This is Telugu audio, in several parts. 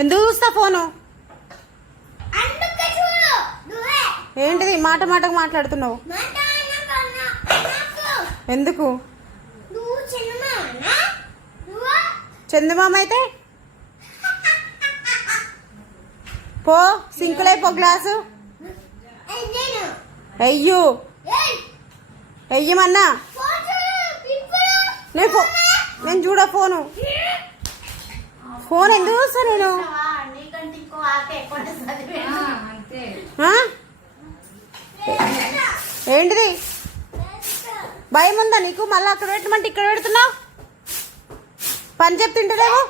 ఎందుకు చూస్తా ఫోను? ఏంటిది మాట మాటకు మాట్లాడుతున్నావు? ఎందుకు? చందమామ అయితే పో, సింకులైపో గ్లాసు. అయ్యో అయ్యమన్నా నేను చూడ ఫోను. ఫోన్ ఎందుకు చూస్తా నేను? ఏంటిది? భయం ఉందా నీకు? మళ్ళీ అక్కడ పెట్టమంటే ఇక్కడ పెడుతున్నావు. పని చెప్తుంటలేవు.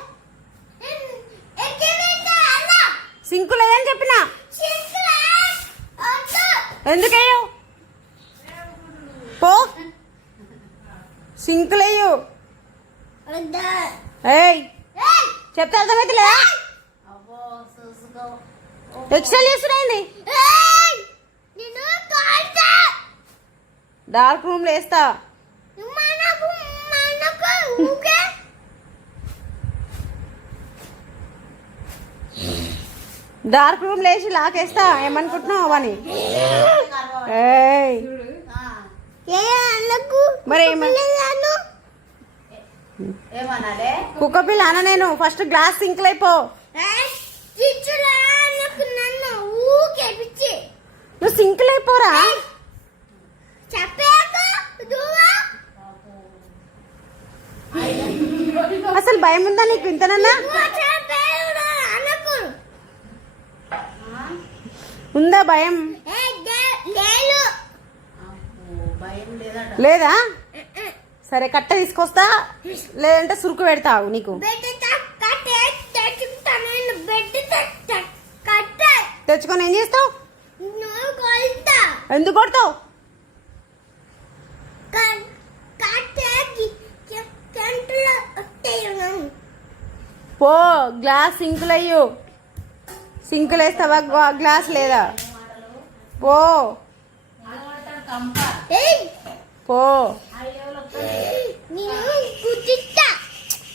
సింకులు వేయని చెప్పినా. ఎందుకయ్యో పో, సింకులేయు. ఏయ్ చెప్తే అర్థమైతే ఎక్స్ట్రా చేస్తున్నాయండి. డార్క్ రూమ్ లో వేస్తా. డార్క్ రూమ్ లేచి లాకేస్తా. ఏమనుకుంటున్నావు అని? మరి కుక్క పిల్ల అన్న. నేను ఫస్ట్ గ్లాస్ సింకులు అయిపో. నువ్వు సింకులు అయిపోరా. అసలు భయం ఉందా నీకు ఇంతనన్నా? ఉందా భయం? లేదా? సరే కట్ట తీసుకొస్తా, లేదంటే సురుకు పెడతావు. నీకు తెచ్చుకొని ఏం చేస్తావు? ఎందుకు కొడతావు? పో, గ్లాస్ సింకులయ్యు. సింకులు వేస్తావా? గ్లాస్ లేదా? పో పో.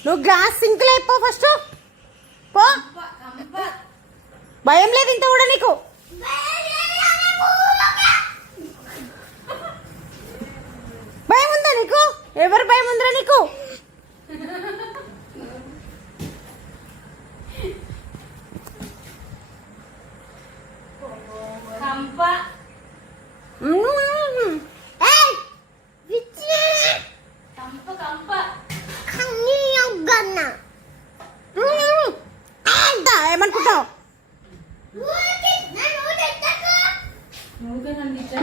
నువ్వు గ్లాస్ సింకులు అయిపో ఫస్ట్. పో. భయం లేదు ఇంత కూడా నీకు? భయం ఉందా నీకు? ఎవరు భయం ఉందిరా నీకు? ఏమనుకుంటావు?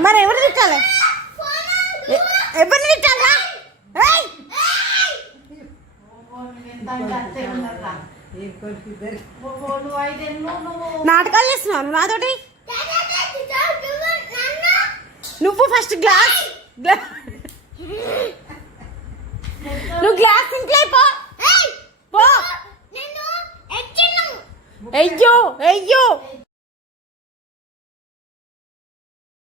మరి ఎవరు తిట్టాలి? ఎవరిని తిట్టాలా? నాటకాలు చేస్తున్నావు నువ్వు నాతోటి. నువ్వు ఫస్ట్ గ్లాస్ నువ్వు గ్లాస్ ఇంట్లో పో. అయ్యో అయ్యో